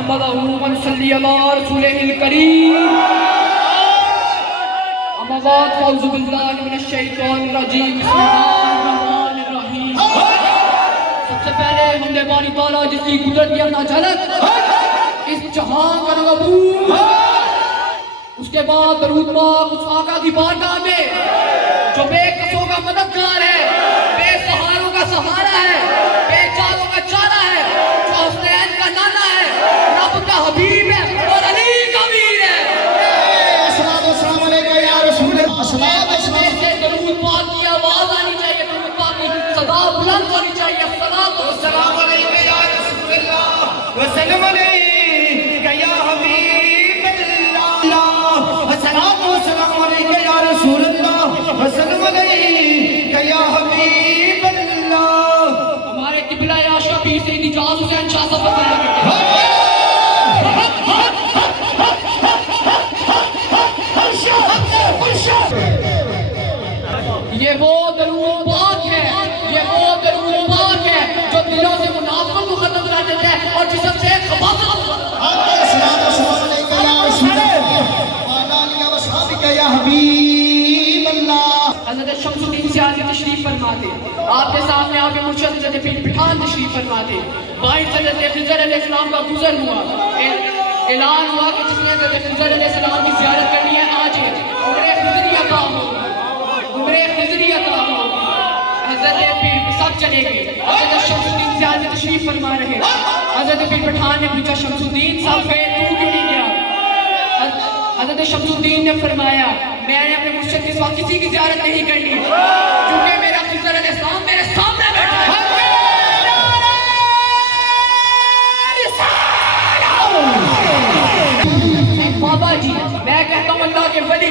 नहमदहु सल्ली अला रसूलिल करीम। अम्मा बाद फौज़ु बिल्लाहि मिनश शैतानिर रजीम। बिस्मिल्लाहिर रहमानिर रहीम। सबसे पहले हमने बारी ताला जिसकी कुदरत की अपना झलक इस जहां का नगबूर, उसके बाद दरूद पाक उस आका की बारगाह में जो बेकसों का मददगार है, बेसहारों का सहारा है, बेचारों का चारा है, जो हुसैन का नाना है, रब का हबीब है और अली का वीर है। अस्सलाम वालेकुम या रसूल अल्लाह। से दरूद पाक की आवाज आनी चाहिए, दरूद पाक की सदा बुलंद होनी चाहिए। अस्सलाम अलैकुम या रसूल अल्लाह व सल्लम अलैका या हबीब अल्लाह। अस्सलाम वालेकुम या रसूल अल्लाह व सल्लम अलैका या हबीब अल्लाह। हमारे किबला आशा पीर सैयद इजाज हुसैन शाह साहब फरमाया करते हैं, ये वो दरूद पाक है, ये वो दरूद पाक है जो दिलों से मुनाफिकों को खत्म करा देता है और जिसम से खबासा अस्सलाम वालेकुम या रसूल अल्लाह व आलिका व सहाबिका या हबीब अल्लाह। हज़रत शमसुद्दीन सियासी तशरीफ फरमाते, आपके सामने आपके मुर्शिद हज़रत पीर पठान तशरीफ फरमाते। भाई हज़रत खिज़र अलैहिस्सलाम का गुज़र हुआ, ऐलान हुआ कि जिसने हज़रत खिज़र अलैहिस्सलाम की ज़ियारत करनी है आज उम्रे खिज़री अता हो, उम्रे खिज़री अता हो। हज़रत पीर सब चले गए, हज़रत शमसुद्दीन सियासी तशरीफ फरमा रहे। हज़रत पीर पठान ने पूछा, शमसुद्दीन सब गए, तू क्यों नहीं गया? हज़रत शमसुद्दीन ने फरमाया, मैंने अपने मुर्शिद के साथ किसी की ज़ियारत नहीं करनी क्योंकि मेरा खिज़र अलैहिस्सलाम मेरे सामने बैठा है। बाबा जी, मैं कहता हूँ अल्लाह के वली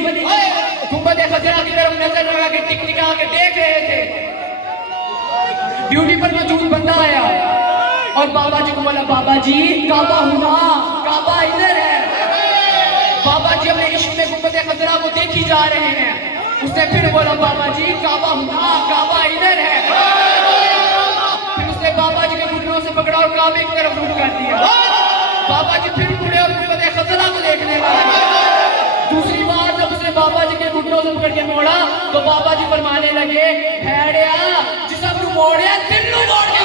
गुंबद खजरा की तरफ नजर लगा के टिकटिका के देख रहे थे। ड्यूटी पर मौजूद बंदा आया और बाबा जी को बोला, बाबा जी काबा हुआ, काबा इधर है। बाबा जी अपने इश्क में गुंबद खजरा को देखी जा रहे हैं। उसने फिर बोला, बाबा जी काबा हुआ, काबा इधर है। फिर उसने बाबा जी के घुटनों से पकड़ा और काबे की तरफ रुख कर दिया। बाबा जी फिर मुड़े और गुंबद खजरा को देखने लगे। दूसरी बार जब उसने बाबा जी के घुटनों से पकड़ के मोड़ा तो बाबा जी फरमाने लगे, भेड़िया जिसम मोड़िया दिल मोड़ के